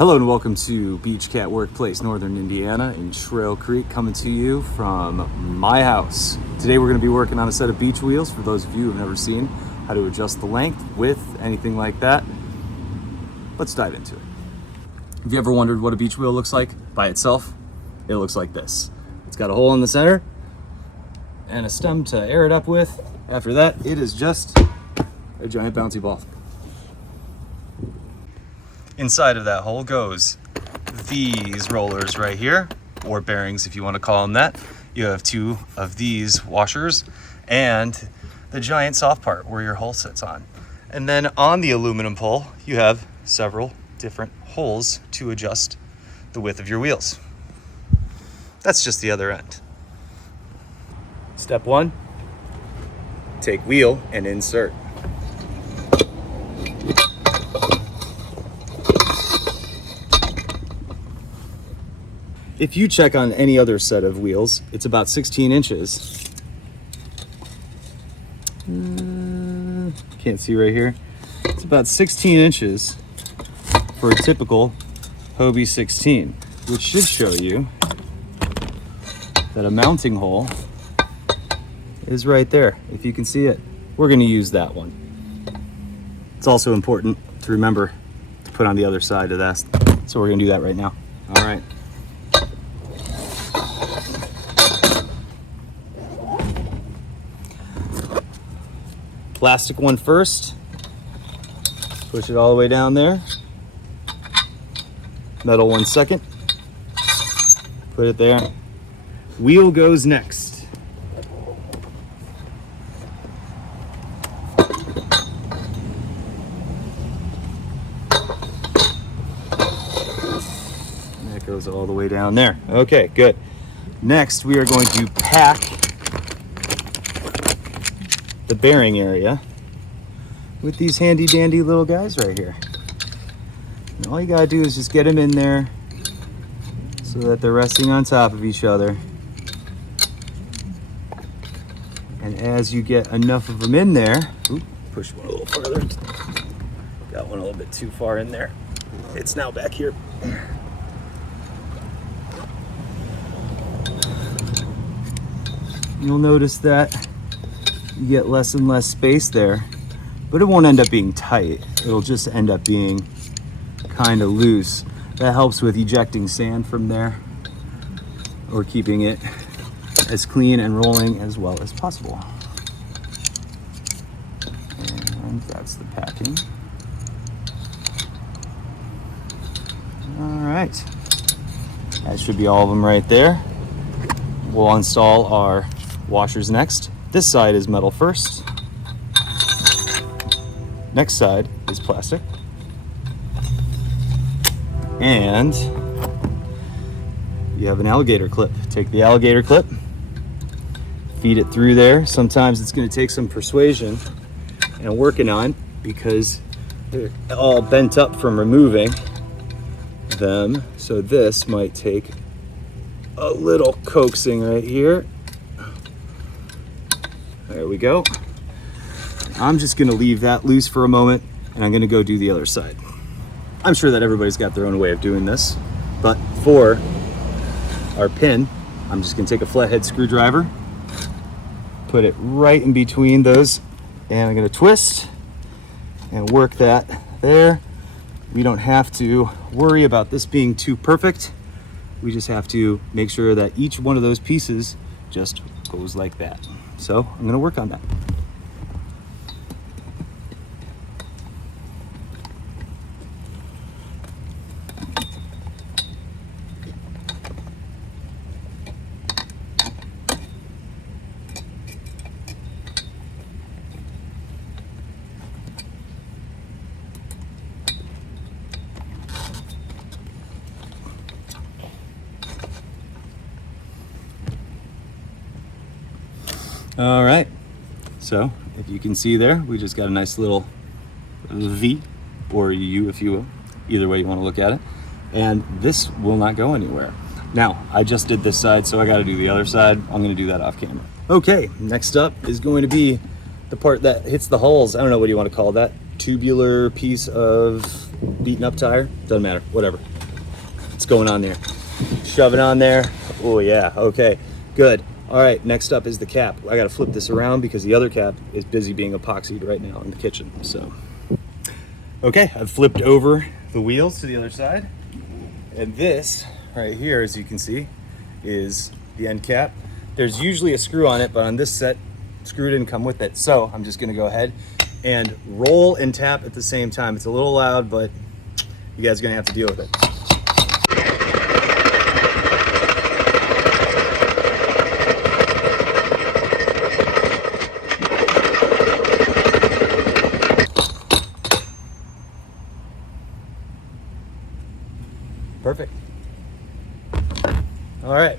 Hello and welcome to Beach Cat Workplace, Northern Indiana in Trail Creek, coming to you from my house. Today we're going to be working on a set of beach wheels for those of you who have never seen how to adjust the length, width, anything like that. Let's dive into it. Have you ever wondered what a beach wheel looks like by itself? It looks like this. It's got a hole in the center and a stem to air it up with. After that, it is just a giant bouncy ball. Inside of that hole goes these rollers right here, or bearings if you want to call them that. You have two of these washers and the giant soft part where your hull sits on. And then on the aluminum pole, you have several different holes to adjust the width of your wheels. That's just the other end. Step one, take wheel and insert. If you check on any other set of wheels, it's about 16 inches. Can't see right here. It's about 16 inches for a typical Hobie 16, which should show you that a mounting hole is right there. If you can see it, we're going to use that one. It's also important to remember to put on the other side of that. So we're going to do that right now. All right. Plastic one first, push it all the way down there. Metal one second, put it there. Wheel goes next. And that goes all the way down there. Okay, good. Next, we are going to pack the bearing area with these handy dandy little guys right here. And all you gotta do is just get them in there so that they're resting on top of each other. And as you get enough of them in there, push one a little further. Got one a little bit too far in there. It's now back here. You'll notice that you get less and less space there, but it won't end up being tight. It'll just end up being kind of loose. That helps with ejecting sand from there or keeping it as clean and rolling as well as possible. And that's the packing. All right, that should be all of them right there. We'll install our washers next. This side is metal first. Next side is plastic. And you have an alligator clip. Take the alligator clip, feed it through there. Sometimes it's going to take some persuasion and working on because they're all bent up from removing them. So this might take a little coaxing right here. There we go. I'm just gonna leave that loose for a moment and I'm gonna go do the other side. I'm sure that everybody's got their own way of doing this, but for our pin, I'm just gonna take a flathead screwdriver, put it right in between those, and I'm gonna twist and work that there. We don't have to worry about this being too perfect. We just have to make sure that each one of those pieces just goes like that. So I'm going to work on that. All right, so if you can see there, we just got a nice little V, or U if you will, either way you want to look at it, and this will not go anywhere. Now, I just did this side, so I got to do the other side. I'm going to do that off camera. Okay, next up is going to be the part that hits the hulls. I don't know what you want to call that. tubular piece of beaten up tire. Doesn't matter, whatever. It's going on there. Shove it on there. Oh yeah, okay, good. All right, next up is the cap. I gotta flip this around because the other cap is busy being epoxied right now in the kitchen, so. Okay, I've flipped over the wheels to the other side. And this right here, as you can see, is the end cap. There's usually a screw on it, but on this set, screw didn't come with it. So I'm just gonna go ahead and roll and tap at the same time. It's a little loud, but you guys are gonna have to deal with it. Perfect. All right.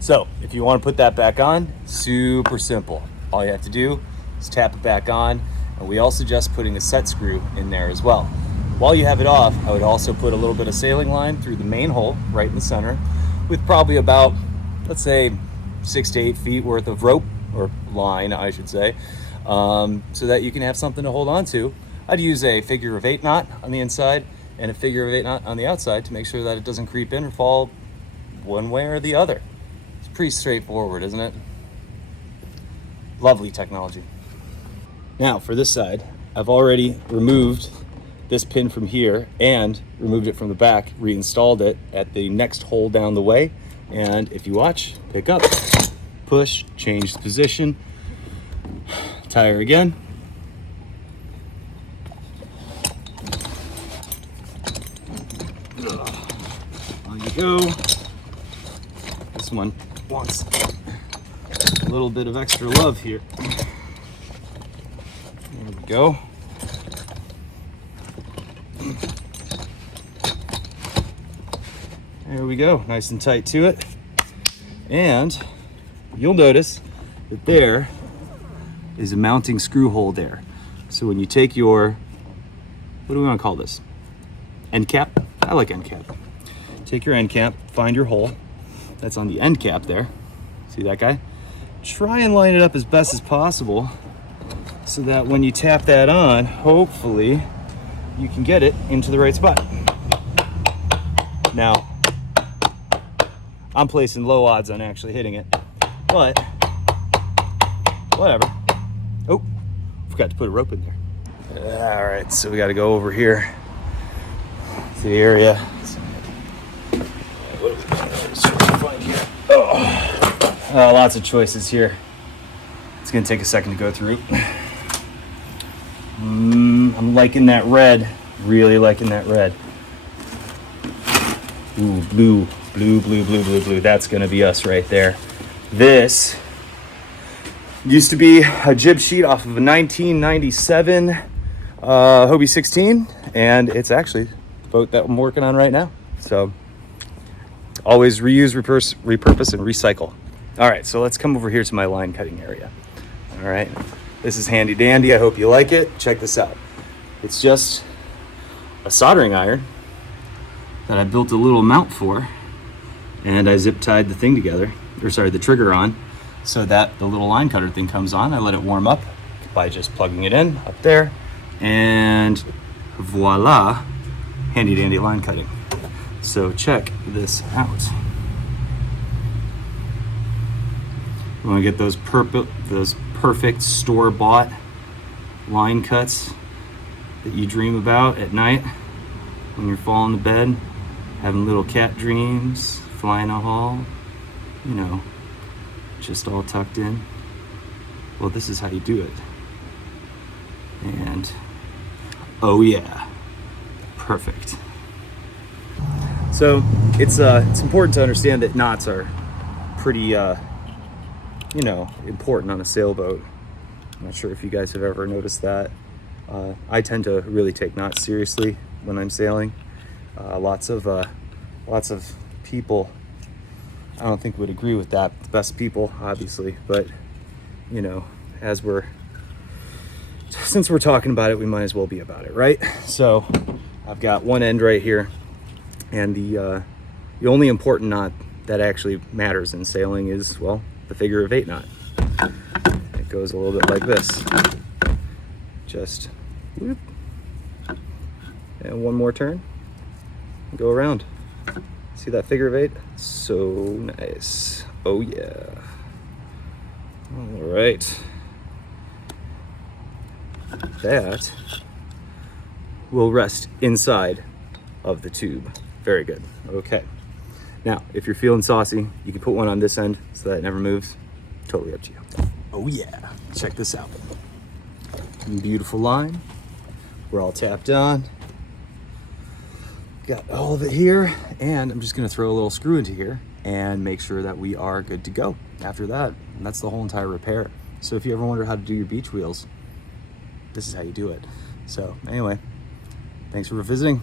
So if you want to put that back on, super simple. All you have to do is tap it back on. And we all suggest putting a set screw in there as well. While you have it off, I would also put a little bit of sailing line through the main hole right in the center with probably about, let's say, 6 to 8 feet worth of rope, or line, I should say, so that you can have something to hold on to. I'd use a figure of 8 knot on the inside and a figure of 8 knot on the outside to make sure that it doesn't creep in or fall one way or the other. It's pretty straightforward, isn't it? Lovely technology. Now for this side, I've already removed this pin from here and removed it from the back, reinstalled it at the next hole down the way. And if you watch, pick up, push, change the position, tire again. On you go. This one wants a little bit of extra love here. There we go. There we go, nice and tight to it. And you'll notice that there is a mounting screw hole there. So when you take your, what do we want to call this? End cap? I like end cap. Take your end cap, find your hole. That's on the end cap there. See that guy? Try and line it up as best as possible so that when you tap that on, hopefully you can get it into the right spot. Now, I'm placing low odds on actually hitting it, but whatever. Oh, forgot to put a rope in there. All right, so we got to go over here to the area. What do we find here? Oh, lots of choices here. It's gonna take a second to go through. I'm liking that red. Really liking that red. Ooh, blue. Blue, blue, blue, blue, blue. That's gonna be us right there. This used to be a jib sheet off of a 1997 Hobie 16, and it's actually the boat that I'm working on right now. So always reuse, repurpose, and recycle. All right, so let's come over here to my line cutting area. All right, this is handy dandy. I hope you like it. Check this out. It's just a soldering iron that I built a little mount for, and I zip tied the thing together, the trigger on, so that the little line cutter thing comes on. I let it warm up by just plugging it in up there, and voila, handy dandy line cutting. So check this out. You want to get those perfect store-bought line cuts that you dream about at night when you're falling to bed, having little cat dreams, flying a hall, you know, just all tucked in. Well, this is how you do it. And oh yeah, perfect. So it's important to understand that knots are pretty important on a sailboat. I'm not sure if you guys have ever noticed that. I tend to really take knots seriously when I'm sailing. Lots of people, I don't think would agree with that. The best people, obviously, but you know, since we're talking about it, we might as well be about it, right? So I've got one end right here, and the only important knot that actually matters in sailing is, well, the figure of 8 knot. It goes a little bit like this. just whoop, and one more turn, go around. See that figure of 8? So nice. Oh yeah. All right. That will rest inside of the tube. Very good. Okay. Now, if you're feeling saucy, you can put one on this end so that it never moves. Totally up to you. Oh yeah. Check this out. Beautiful line. We're all tapped on. Got all of it here, and I'm just gonna throw a little screw into here and make sure that we are good to go after that. And that's the whole entire repair. So if you ever wonder how to do your beach wheels, this is how you do it. So anyway, thanks for visiting.